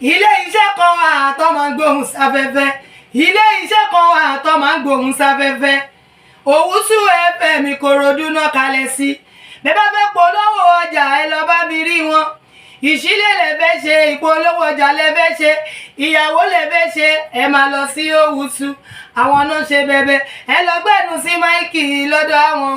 ilé iṣẹ́ kan wà tó máa ń gbóhùn sáfẹ́fẹ́ ilé iṣẹ́ kan wà tó máa ń gbóhùn sáfẹ́fẹ́ Owutu FM Ìkòròdú náà kalẹ̀ sí bẹ́ẹ̀ bá fẹ́ polówó ọjà ẹ lọ bá mi rí wọn ìṣílẹ̀ lẹ fẹ́ ṣe ìpolówó ọjà lẹ fẹ́ ṣe ìyàwó lẹ fẹ́ ṣe ẹ máa lọ sí Owutu àwọn náà ṣe bẹ̀bẹ̀ ẹ lọ gbẹ́nu sí máìkì lọ́dọ̀ àwọn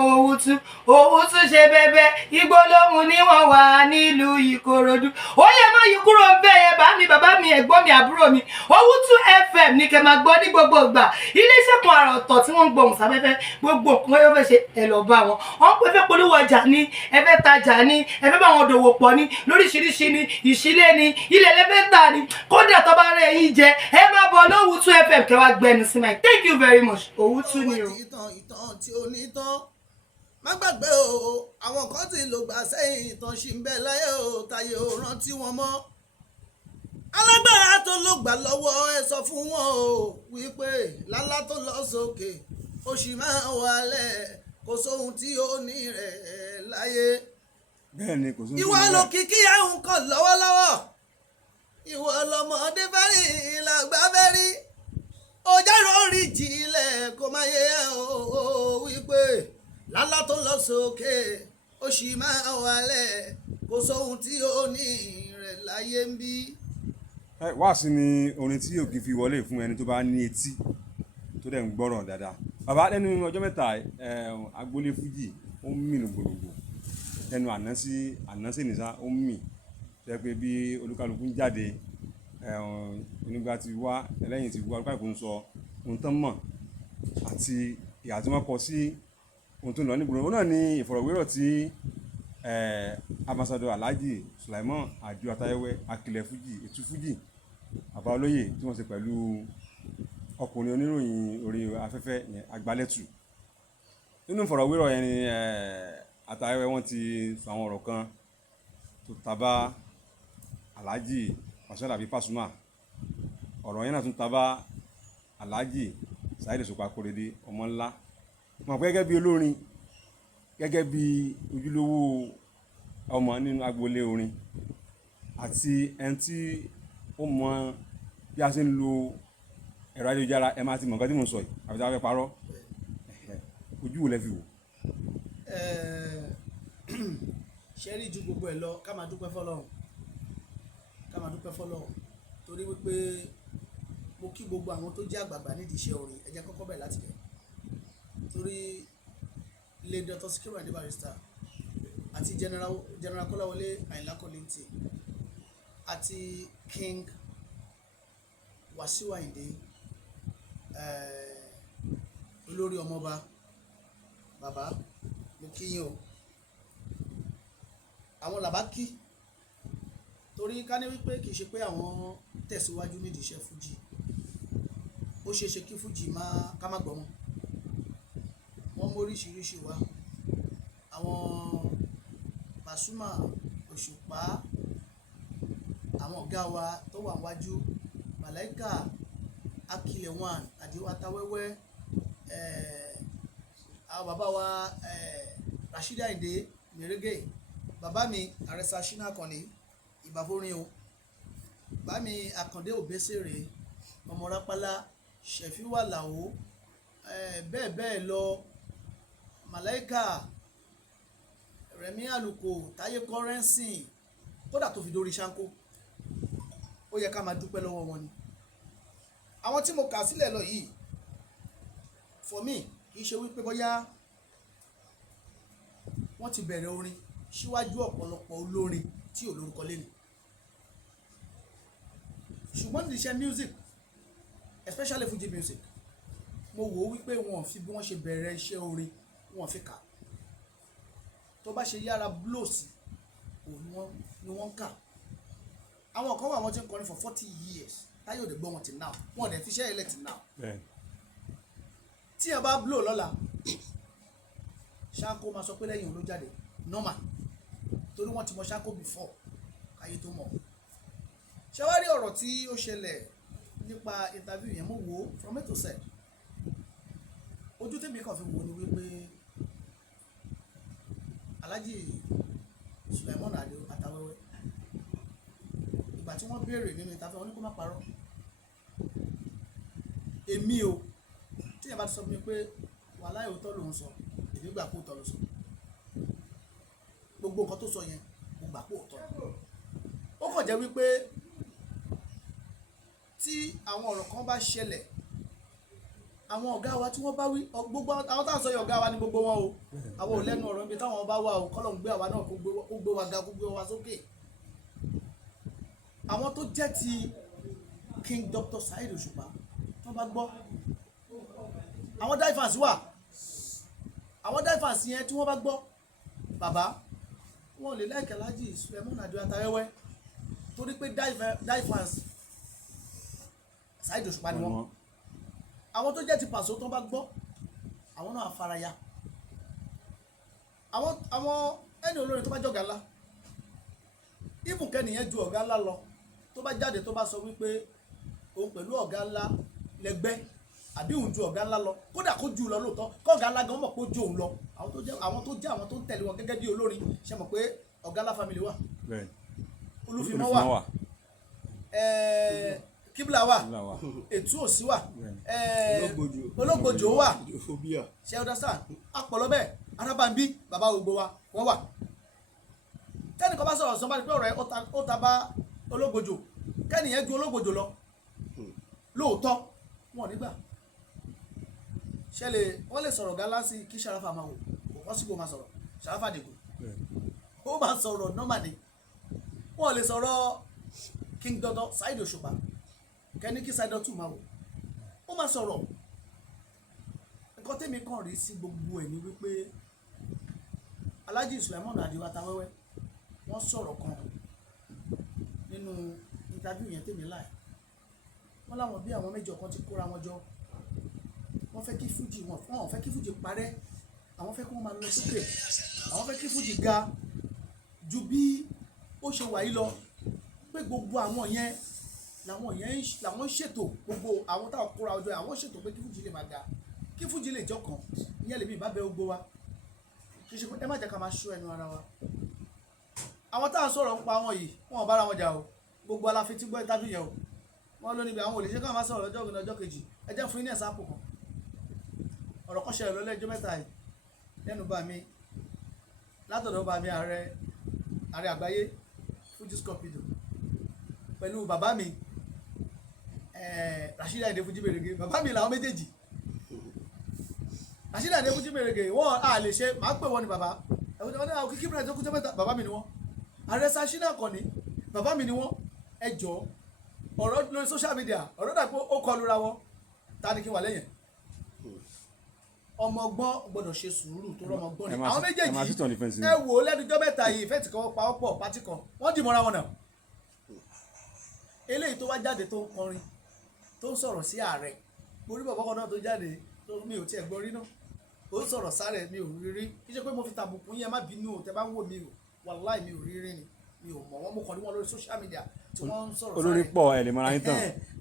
Owutu ṣe bẹ̀bẹ̀ ìgbólóhùn ni wọ́n wà nílùú Ìkòròdú ó yẹ má yí kúrò bẹ́ẹ̀ yẹn bá mi bàbá mi ẹ̀gbọ́n mi àbúrò mi Owutu FM ní kẹ́ máa gbọ́ ní gbogbo ìgbà iléeṣẹ́ kan àrà ọ̀tọ̀ tí wọ́n ń gbóhùn sáfẹ́fẹ́ gbogbo nǹkan yóò fẹ́ ṣe ẹ lọ bá wọn wọ́n pẹ́ fẹ́ polówó ọjà ní ẹ fẹ́ tajà ní ẹ fẹ́ bá wọn dòwò pọ̀ ní lóríṣiríṣi ní ìṣílẹ̀ ní ilẹ̀ lẹ́fẹ́ tà ní kódà tó bá rẹ̀ yín jẹ ẹ máa bọ̀ Owutu FM kẹ́ wá gbẹnu sí máa thank you very much Owutu ni o. ìtàn tí ó ní tán má gbàgbé o àwọn kan tí ló gbà sẹ́yìn ìtàn ṣì ń bẹ láyé o táyé ò rántí wọn mọ́ alágbára tó ló gbà lọ́wọ́ ẹ sọ fún wọn o wípé lálá tó lọ sókè ó sì máa wálẹ̀ kò sóhun tí ó ní rẹ̀ láyé. bẹ́ẹ̀ni kò sóhun tí ó ní rẹ̀. ìwọ ló kìkì àwọn kan lọ́wọ́lọ́wọ́ ìwọ lọmọdé fẹ́rí làgbà fẹ́rí ọjà lórí jìnlẹ̀ kò máa yẹ o wípé lálá tó lọ sókè ó sì máa wálẹ̀ kò sóhun tí ó ní rẹ̀ láyé ń bí. wáàsí ni orin tí yóò kí fi wọlé fún ẹni tó bá ní etí tó dẹ̀ ń gbọ́ràn dáadáa bàbá lẹ́nu ọjọ́ mẹ́ta agboolé fújì ó ń mì lògbòlògbò lẹ́nu àná sí nìsa ó ń mì jẹ́ pé bí olúkálukú ń jáde onígbà tí wá ẹlẹ́yìn tí wá olúkálukú ń sọ ohun tán mọ̀ àti ìhà tí wọ́n kọ sí ohun tó ń lọ nígboro náà ní ìfọ̀rọ̀wérọ̀ tí ambassador Alhaji Sulaiman Adio Atayẹwẹ akilẹ̀ fújì ètú fújì bàbá olóyè tí wọ́n ṣe pẹ̀lú ọkùnrin oníròyìn orí afẹ́fẹ́ yẹn Agbálẹ́tù nínú ìfọ̀rọ̀wérọ̀ yẹn ni Atayẹwẹ wọ́n ti sọ àwọn ọ̀rọ̀ kan tó taba Alhaji Pasuma Pasuma ọ̀rọ̀ yẹn náà tún taba Alhaji Saheed Òṣùpá Akóredé ọmọ ńlá mọ̀ pé gẹ́gẹ́ bí olórin gẹ́gẹ́ bí ojúlówó ọmọ nínú agboolé orin àti ẹni tí ó mọ bí a ṣe ń lo ẹ̀rọ ayélujára ẹ máa ti mọ̀ nǹkan tí mo sọ yìí àbí tí a fẹ́ parọ́ ojú wo lẹ fi wò. ṣe rí ju gbogbo ẹ̀ lọ ká máa dúpẹ́ fọ́lọ́run torí wípé mo kí gbogbo àwọn tó jẹ́ àgbààgbà nídìí iṣẹ́ orin ẹ jẹ́ kọ́kọ́ bẹ̀rẹ̀ láti bẹ̀ torí ilé Dr. Sikiru Ayinde Barrister àti General Kọ́láwọlé Àyìnlá Kollington àti King Wasiu Ayinde olórí ọmọọba bàbá mo kí yín o àwọn làbá kí torí ká ní wípé kì í ṣe pé àwọn tẹ̀síwájú nídìí iṣẹ́ fújì ó ṣeé ṣe kí fújì ká má gbọ́ wọn móríṣiríṣi wá àwọn Pasuma Òṣùpá àwọn ọ̀gá wa tó wà wájú Màláíkà Akilẹ̀ One Àdìó Atawẹ́wẹ́ àwọn bàbá wa Rashidi Ayinde Mèrègè bàbá mi Àrẹsà Ṣínà Àkànní ìbàforin o bàbá mi Àkàndé Òbésèrè ọmọ Rápálá Ṣẹ̀fíù Àlàó bẹ́ẹ̀ bẹ́ẹ̀ lọ Màláíkà Rẹ̀mí Àlùkò Táyé Kọ́rẹ́nsì kódà tó fi dórí Ṣáńkó ó yẹ ká máa dúpẹ́ lọ́wọ́ wọn ni àwọn tí mo kà sílẹ̀ lọ yìí for me kì í ṣe wípé bóyá wọ́n ti bẹ̀rẹ̀ orin síwájú ọ̀pọ̀lọpọ̀ olórin tí ò lórúkọ lẹ́nu ṣùgbọ́n ní iṣẹ́ music especially Fuji music mo wò ó wípé wọn fi bí wọ́n ṣe bẹ̀rẹ̀ iṣẹ́ orin wọn fi kà tó bá ṣe yára blow sí òun ni wọ́n kà àwọn kan wà wọ́n ti ń kọrin for 40 years táyé òde gbọ́ wọn ti now wọn ò dẹ̀ fi iṣẹ́ ilẹ̀ ti now tí ẹ bá blow lọ́la Ṣáńkó máa sọ pé lẹ́yìn òun ló jáde normal torí wọ́n ti mọ Ṣáńkó before káyé tó mọ̀ ṣàwárí ọ̀rọ̀ tí ó ṣẹlẹ̀ nípa interview yẹn mo wò ó from A to Z ojú tèmi kàn fi wò ó ni wípé Alhaji Sulaiman Adio Atawẹwẹ ìgbà tí wọ́n béèrè nínú ìtafẹ́ wọn ní kó má parọ́ èmi o tí yẹn bá ti sọ fún mi pé wàhálà òótọ́ lòun sọ èmi gbà pé òótọ́ ló sọ gbogbo nǹkan tó sọ yẹn mo gbà pé òótọ́ ó kàn jẹ́ wípé tí àwọn ọ̀rọ̀ kan bá ṣẹlẹ̀ àwọn ọ̀gá wa tí wọ́n bá wí gbogbo àwọn táwọn sọ yẹ ọ̀gá wa ní gbogbo wọn o àwọn ò lẹ́nu ọ̀rọ̀ níbi táwọn bá wà o kọ́lọ̀ ń gbé àwa náà kó gbé wa ga kó gbé wa sókè àwọn tó jẹ́ ti King Dr. Saheed Òṣùpá tó bá gbọ́ àwọn diefans wà àwọn diefans yẹn tí wọ́n bá gbọ́ bàbá wọn lè láìkẹ́ Alhaji Suleiman Adio Atawẹ́wẹ́ torí pé diefans Saheed Òṣùpá ni wọ́n àwọn tó jẹ́ ti Paso tó bá gbọ́ àwọn náà faraya àwọn ẹni olórin tó bá jọ̀gá ńlá ibùkẹ́nìyẹn ju ọ̀gá ńlá lọ tó bá jáde tó bá sọ wípé òun pẹ̀lú ọ̀gá ńlá lẹ́gbẹ́ àbí òun ju ọ̀gá ńlá lọ kódà kó ju lọ lóòótọ́ kọ́ọ̀gá ńlá gan mọ̀ pé ó ju òun lọ àwọn tó ń tẹ̀lé wọn gẹ́gẹ́ bí olórin ṣe mọ̀ pé ọ̀gá ńlá family wà Olúfimọ́ wà Kíbla wà Ètú Òsì wà Ológbòjò wà ṣe ọ̀dà sáà apọ̀lọ́ bẹ́ẹ̀ Arábàmbí bàbá gbogbo wa wọ́n wà tẹ́nìkan bá sọ̀rọ̀ sọ́nbà ní pé ọ̀rọ̀ ẹ̀ ó ta bá Ológbòjò kẹ́nìyẹn ju Ológbòjò lọ lóòótọ́ wọn nígbà ṣẹlẹ̀ wọ́n lè sọ̀rọ̀ gálásì kí Sharafa máa wò kò kọ́ sí kò máa sọ̀rọ̀ Sharafa dìgbò ó máa sọ̀rọ̀ nọ́màdì wọ́n lè sọ̀rọ̀ King Dr. Saheed Òṣùpá kẹ́ni kí Saheed tún máa wò ó máa sọ̀rọ̀ nǹkan tẹ́mi kàn rí sí gbogbo ẹ̀ ní wípé Alhaji Suleiman Adio Atawẹ́wẹ́ wọ́n sọ̀rọ̀ kan nínú interview yẹn tẹ́mi láì wọ́n láwọn bí àwọn mẹ́jọ kan ti kóra wọn jọ wọ́n fẹ́ kí fújì wọ́n fẹ́ kí fújì parẹ́ àwọn fẹ́ kí wọ́n máa lọ sókè àwọn fẹ́ kí fújì ga ju bí ó ṣe wà yìí lọ pé gbogbo àwọn yẹn làwọn ṣètò gbogbo àwọn táwọn kóra ọjọ́ àwọn ṣètò pé kí fújì lè máa ga kí fújì lè jọkàn ìyẹn lèmi ìbá bẹ gbogbo wa kì í ṣe pé ẹ má jẹ́ ká máa ṣọ́ ẹnu ara wa àwọn táwọn sọ̀rọ̀ ń pa wọn yìí wọn ò bára wọn jà o gbogbo aláfi tí gbọ́ ìtàbí yẹn o wọ́n ló níbi àwọn olè ṣe káwọn máa sọ̀rọ̀ lọ́jọ́ ìgbìnà ọjọ́ kejì ẹ jẹ́ fún yín ní ẹ̀sáàpù kan ọ̀rọ̀ kan ṣẹlẹ̀ lọ́lẹ́jọ́ mẹ́ta yìí lẹ́nu bá mi látọ̀dọ̀ bá mi ààrẹ àgbáyé Fuji Scorpido pẹ̀lú bàbá mi Rashidi Ayinde Fuji Merege bàbá mi làwọn méjèèjì Rashidi Ayinde Fuji Merege wọ́n á lè ṣe máa pè wọ́n ní bàbá ẹ̀wọ̀n ní àwọn kíkí bẹ̀rẹ̀ tó kú jẹ́ mẹ́ta bàbá mi ni wọ́n ààrẹ Sashina Akànnì bàbá mi ni wọ́n ẹ jọ̀ọ́ ọ̀rọ̀ lórí social media ọ̀rọ̀ dàpọ̀ ó kọlu ra wọn ta ni kí wà lẹ́yìn ọmọ ọgbọ́n gbọ́dọ̀ ṣe sùúrù tó rọmọ gbọ́n ni àwọn méjèèjì ẹ wò ó lẹ́nujọ́ mẹ́ta yìí ìfẹ́ tí kan pa ọ́pọ̀ pátì kan wọ́n dì mọ́ra wọn náà eléyìí tó wá jáde tó ń kọrin tó ń sọ̀rọ̀ sí ààrẹ mo rí bàbá kan náà tó jáde tó mi ò tiẹ̀ gbọ́ rí náà ó ń sọ̀rọ̀ sáré mi ò rí rí kí ṣe pé mo fi tàbùkù yẹn má bínú o tẹ bá ń wò mí o wàláì mi ò rí rí ni mi ò mọ̀ wọ́n mo kàn ní wọn lórí social media tí wọ́n ń sọ̀rọ̀ sáré olórí pọ̀ ẹ̀ lè mọ́ra yín tán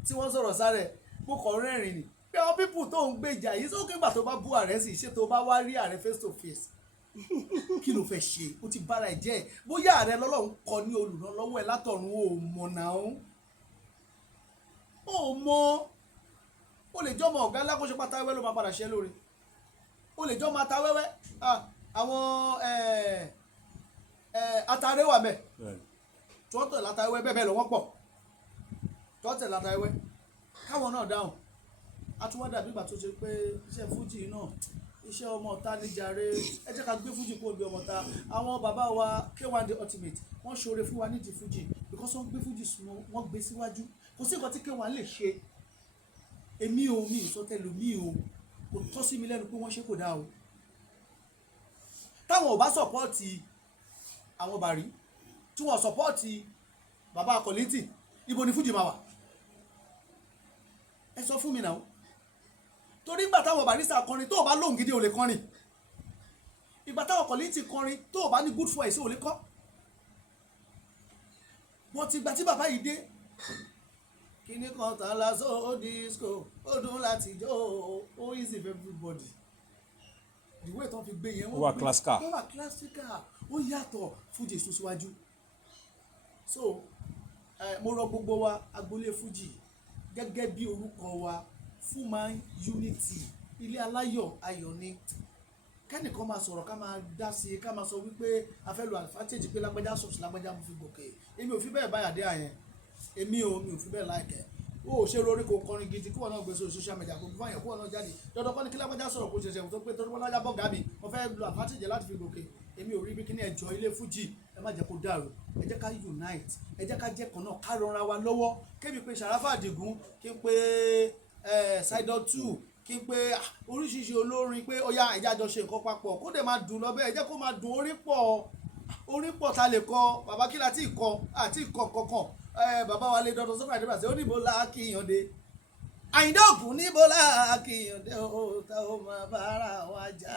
tí wọ́n sọ̀rọ̀ sáré mo kàn rẹ́rìn ni pé àwọn pípù tó ń gbèjà yìí sókè gbà tó bá bú ààrẹ sì ṣé tó bá wá rí ààrẹ face to face kí ló fẹ́ ṣe ó ti bára ẹ̀ jẹ́ bóyá ààrẹ lọ́lọ́run kọ ní olùrànlọ́wọ́ ẹ̀ látọ̀run ò mọ̀ náà ó mọ̀ ó lè jọ́mọ ọ̀gá ńlá kó ṣe pátá wẹ́wẹ́ ló máa padà ṣe lórí ó lè jọ́mọ ata wẹ́wẹ́ àwọn atare wà mẹ́ tọ́tẹ̀ látàwẹ́ bẹ́ẹ̀ lọ́wọ́ pọ̀ tọ́tẹ̀ látàwẹ́ káwọn náà dáhùn atúwádà bígbà tó ṣe pé iṣẹ́ fújì náà iṣẹ́ ọmọ ọ̀tá níjàre ẹ jẹ́ ká gbé fújì kó bí ọmọ ọ̀tá àwọn bàbá wa K1 The Ultimate wọ́n ṣoore fún wa nídìí fújì because wọ́n gbé fújì súnmọ́ wọ́n gbé síwájú kò sí nǹkan tí K1 lè ṣe èmi ò mi ìsọtẹ́lù mi ò kò tọ́ sí mi lẹ́nu pé wọ́n ṣe kò dáa o táwọn ò bá sọ̀pọ́ọ̀tì àwọn bàrí tí wọ́n sọ̀pọ́ọ̀tì bàbá Kollington ibo ni fújì máa wà ẹ sọ fún mi náà torí ìgbà táwọn Barrister kọrin tó o bá lóhùn gidi ò lè kọrin ìgbà táwọn Kollington kọrin tó o bá ní good voice ò lè kọ wọ́n ti gbà tí bàbá yìí dé kíní kan tán lásán ó disco ó dùn láti jó ó easy for everybody ìwé ìtàn fi gbé yẹn wọ́n wà classical ó yàtọ̀ fújì sún síwájú so mo rọ gbogbo wa agboolé fújì gẹ́gẹ́ bí orúkọ wa Fullman Unity ilé aláyọ̀ ayọ̀ ni kẹ́nìkan máa sọ̀rọ̀ ká máa dá sí i ká máa sọ wípé a fẹ́ lo advantage pé lágbájá sọ̀tún lágbájá mo fi gòkè èmi ò fi bẹ́ẹ̀ báyà dé àyẹn mi ò fi bẹ́ẹ̀ láìkẹ́ ó ṣe lórí kò kọrin gidi kí wọn náà gbé sórí social media kò fún àyàn kí wọn náà jáde dandan kọ́ ni kí lágbájá sọ̀rọ̀ kó ṣẹ̀ṣẹ̀ tó pé tó lágbájá bọ̀ gàmí mo fẹ́ lo advantage láti fi gòkè èmi ò rí bí kíní ẹjọ́ ilé fújì ẹ má jẹ́ kó dàrú ẹ jẹ́ ká unite ẹ jẹ́ ká jẹ́ kan náà ká rọra wa lọ́wọ́ kébi pé Sàráfà Àdìgún kí n pé Saidot 2 kí n pé oríṣiríṣi olórin pé ó yá ẹjẹ́ àjọ ṣe nǹkan papọ̀ kó dẹ̀ máa dùn lọ bẹ́ẹ̀ ẹ jẹ́ kó máa dùn orí pọ̀ ta lè kọ bàbá kí la ti kọ àti ìkọ kankan bàbá wa lè dọ́dọ̀ sọ́kà ìdíbàṣẹ́ ó níbo láàkìyànde Àyìndé Ògún níbo láàkìyànde ó ta ó máa bára wa jà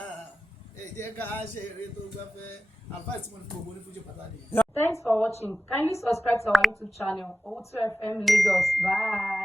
ẹ jẹ́ ká ṣeré tó gbafẹ́ advice mo ní fún gbogbo ní fújì pàtàkì. Thanks for watching. Kindly subscribe to our YouTube channel, Owutu FM Lagos. Bye.